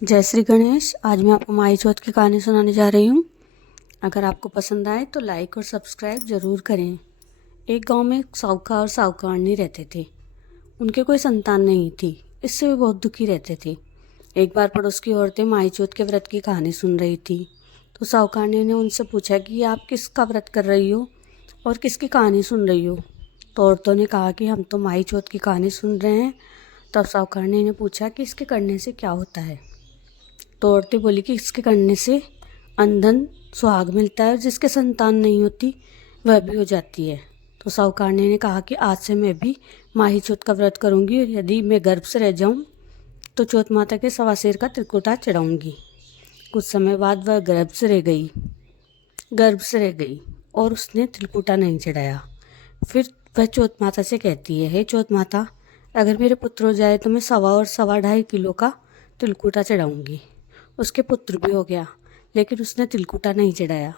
जय श्री गणेश। आज मैं आपको माही चौथ की कहानी सुनाने जा रही हूँ। अगर आपको पसंद आए तो लाइक और सब्सक्राइब ज़रूर करें। एक गांव में एक साहूकार और साहूकारनी रहते थे। उनके कोई संतान नहीं थी, इससे वे बहुत दुखी रहते थे। एक बार पड़ोस की औरतें माही चौथ के व्रत की कहानी सुन रही थी, तो साहूकारनी ने उनसे पूछा कि आप किसका व्रत कर रही हो और किसकी कहानी सुन रही हो। तो औरतों ने कहा कि हम तो माही चौथ की कहानी सुन रहे हैं। तब साहूकारनी ने पूछा कि इसके करने से क्या होता है। तो औरतें बोली कि इसके करने से अंधन सुहाग मिलता है और जिसके संतान नहीं होती वह भी हो जाती है। तो साहूकारनी ने कहा कि आज से मैं भी माही चौथ का व्रत करूंगी और यदि मैं गर्भ से रह जाऊं तो चौथ माता के सवा सेर का त्रिकुटा चढ़ाऊंगी। कुछ समय बाद वह गर्भ से रह गई और उसने त्रिकुटा नहीं चढ़ाया। फिर वह चौथ माता से कहती है, हे चौथ माता, अगर मेरे पुत्र हो जाए तो मैं 1.25 किलो का तिलकुटा चढ़ाऊंगी। उसके पुत्र भी हो गया, लेकिन उसने तिलकुटा नहीं चढ़ाया।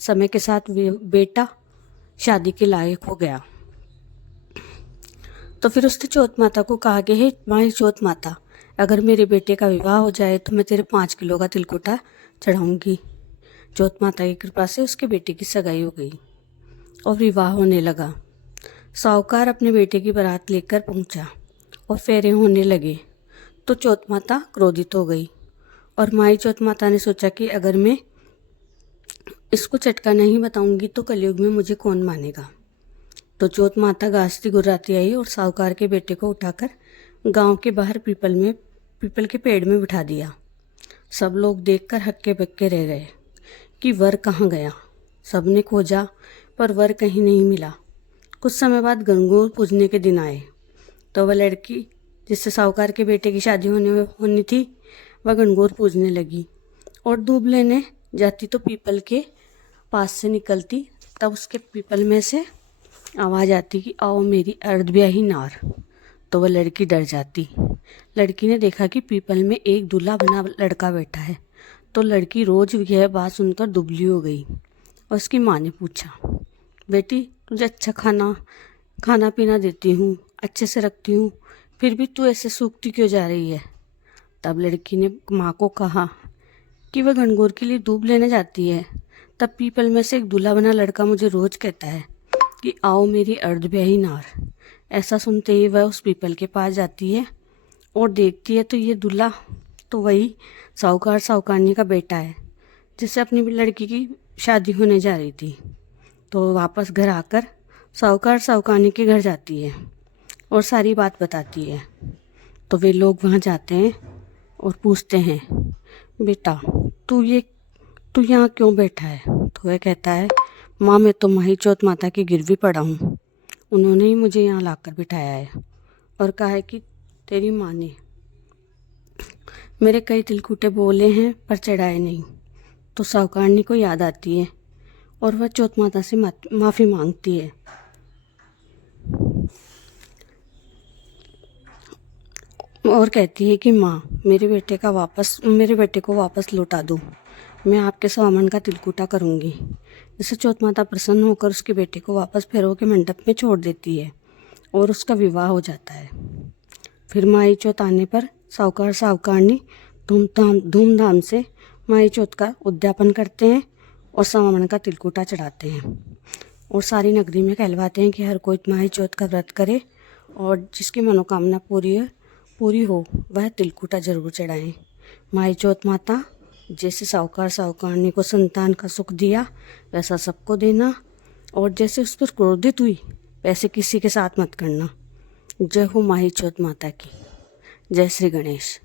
समय के साथ बेटा शादी के लायक हो गया। तो फिर उसने चौथ माता को कहा कि हे माही चौथ माता, अगर मेरे बेटे का विवाह हो जाए तो मैं तेरे 5 किलो का तिलकुटा चढ़ाऊंगी। चौथ माता की कृपा से उसके बेटे की सगाई हो गई और विवाह होने लगा। साहूकार अपने बेटे की बारात लेकर पहुंचा और फेरे होने लगे तो चौथ माता क्रोधित हो गई और माही चौथ माता ने सोचा कि अगर मैं इसको चटका नहीं बताऊंगी तो कलयुग में मुझे कौन मानेगा। तो चौथ माता गाजती गुर्राती आई और साहूकार के बेटे को उठाकर गांव के बाहर पीपल के पेड़ में बिठा दिया। सब लोग देखकर हक्के बक्के रह गए कि वर कहाँ गया। सबने खोजा पर वर कहीं नहीं मिला। कुछ समय बाद गणगौर पूजने के दिन आए तो वह लड़की जिससे साहूकार के बेटे की शादी होनी थी वह गणगौर पूजने लगी और दूब लेने जाती तो पीपल के पास से निकलती। तब उसके पीपल में से आवाज़ आती कि आओ मेरी अर्धब्याही नार। तो वह लड़की डर जाती। लड़की ने देखा कि पीपल में एक दूल्हा बना लड़का बैठा है। तो लड़की रोज यह बात सुनकर दुबली हो गई और उसकी माँ ने पूछा, बेटी तुझे अच्छा खाना पीना देती हूँ, अच्छे से रखती हूँ, फिर भी तू ऐसे सूखती क्यों जा रही है। तब लड़की ने माँ को कहा कि वह गणगौर के लिए दूब लेने जाती है। तब पीपल में से एक दूल्हा बना लड़का मुझे रोज कहता है कि आओ मेरी अर्धब्याही नार। ऐसा सुनते ही वह उस पीपल के पास जाती है और देखती है तो ये दूल्हा तो वही साहूकार साहूकारनी का बेटा है जिससे अपनी लड़की की शादी होने जा रही थी। तो वापस घर आकर साहूकार साहूकारनी के घर जाती है और सारी बात बताती है। तो वे लोग वहाँ जाते हैं और पूछते हैं, बेटा तू यहाँ क्यों बैठा है। तो वह कहता है, माँ मैं तो माही चौथ माता की गिरवी पड़ा हूँ, उन्होंने ही मुझे यहाँ लाकर बिठाया है और कहा है कि तेरी माँ ने मेरे कई तिलकुटे बोले हैं पर चढ़ाए नहीं। तो साहूकारनी को याद आती है और वह चौथ माता से माफ़ी मांगती है और कहती है कि माँ मेरे बेटे को वापस लौटा दो। मैं आपके स्वामन का तिलकुटा करूँगी। जिससे चौथ माता प्रसन्न होकर उसके बेटे को वापस फेरों के मंडप में छोड़ देती है और उसका विवाह हो जाता है। फिर माही चौथ आने पर साहूकार साहूकारनी धूमधाम से माही चौथ का उद्यापन करते हैं और स्वामन का तिलकुटा चढ़ाते हैं और सारी नगरी में कहलवाते हैं कि हर कोई माही चौथ का व्रत करे और जिसकी मनोकामना पूरी हो वह तिलकुटा जरूर चढ़ाएं। माही चौथ माता जैसे साहूकार साहूकारनी को संतान का सुख दिया वैसा सबको देना और जैसे उस पर क्रोधित हुई वैसे किसी के साथ मत करना। जय हो माही चौथ माता की। जय श्री गणेश।